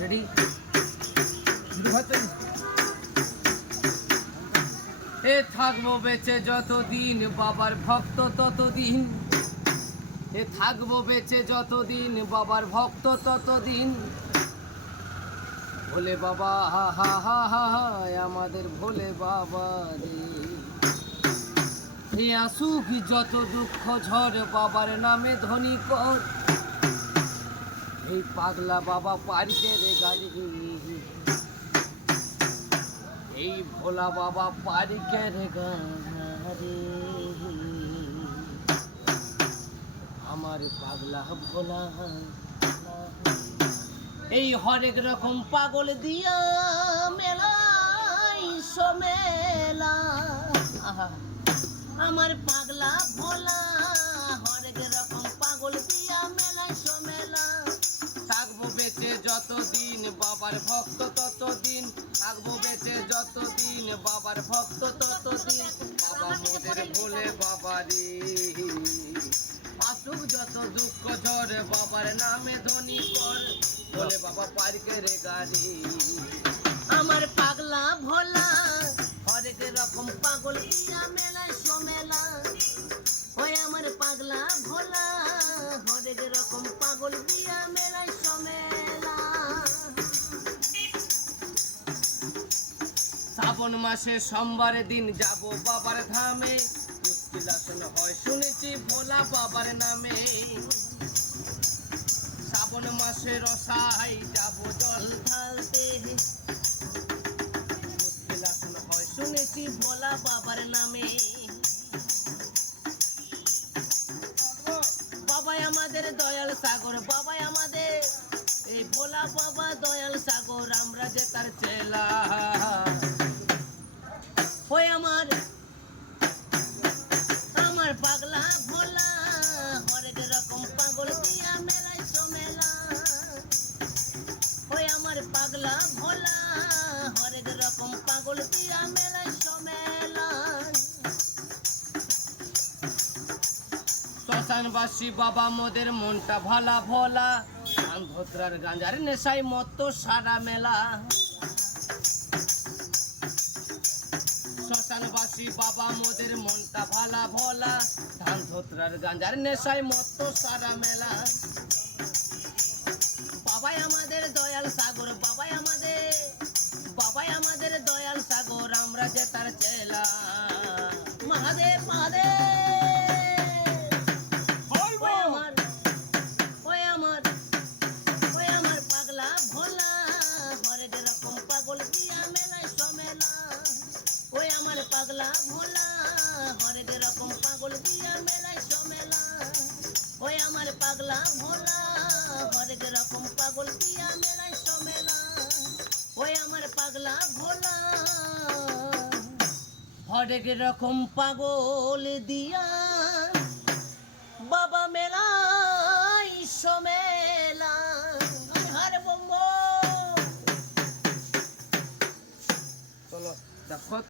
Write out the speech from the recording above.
Ready? এ থাকবো বেঁচে যতদিন বাবার ভক্ত ততদিন, এ থাকবো বেঁচে যতদিন বাবার ভক্ত ততদিন। ভোলে বাবা হা হা হা হা হা, আমাদের ভোলে বাবা রে। এ আসুক যত দুঃখ ঝড় বাবার নামে ধ্বনি কর। এই পাগলা বাবা পার্কের গাড়ি, এই ভোলা বাবা পার্কের গাড়ি। আমার পাগলা ভোলা এই হরেক রকম পাগল দিয়া মেলাই সমেলা। আমার পাগলা ভোলা হরেক রকম পাগল দিয়া মেলাই সমেলা। থাকবো বেঁচে যতদিন বাবার ভক্ত ততদিন, থাকবো বেঁচে যতদিন বাবার ভক্ত ততদিন। বাবা মোদের ভোলে বাবারে, আসুক যত দুঃখ ঝড় বাবার নামে ধ্বনি কর। ভোলে বাবা পার্কের গাড়ি। আমার পাগলা ভোলা হরেক রকম পাগল দিয়া মেলায় সমেলা। ওই আমার পাগলা ভোলা হরেক রকম পাগল দিয়া মেলায় সমেলা। শ্রাবণ মাসে সোমবার দিন যাব বাবার ধামে, মুশকিল হয় শুনেছি ভোলা বাবার নামে। শ্রাবণ মাসে রসাই যাব জল ঢালতে, মুশকিল হয় শুনেছি ভোলা বাবার নামে। বাবাই আমাদের দয়াল সাগর, বাবাই আমাদের এই ভোলা বাবা দয়াল সাগর। আমরা যে তার চেলা। ওই আমার পাগলা ভোলা হরেক রকম পাগল দিয়া মেলাই সমেলা। ওই আমার পাগলা ভোলা হরেক রকম পাগল দিয়া মেলাই সমেলা। শ্মশানবাসী বাবা মোদের মনটা ভালা ভোলা, ধান ধোত্রার গাঁজার নেশায় মত সারা মেলা। শ্মশানবাসী বাবা মোদের মনটা ভালা ভোলা, ধান ধোত্রার গাঁজার নেশায় মত সারা মেলা। বাবাই আমাদের দয়াল সাগর, বাবাই আমাদের দয়াল সাগর। আমরা যে তার চেলা। মহাদেব মহাদেব। পাগলা ভোলা হরেক রকম পাগল দিয়া মেলায় সমেলা। ওই আমার পাগলা ভোলা হরেক রকম পাগল দিয়া মেলায় সমেলা। ওই আমার পাগলা ভোলা হরেক রকম পাগল দিয়া মেলায় সমেলা। ওই আমার পাগলা ভোলা হরেক রকম পাগল দিয়া বাবা মেলায় সমেলা। হরে বঙ্গ। চলো দেখো।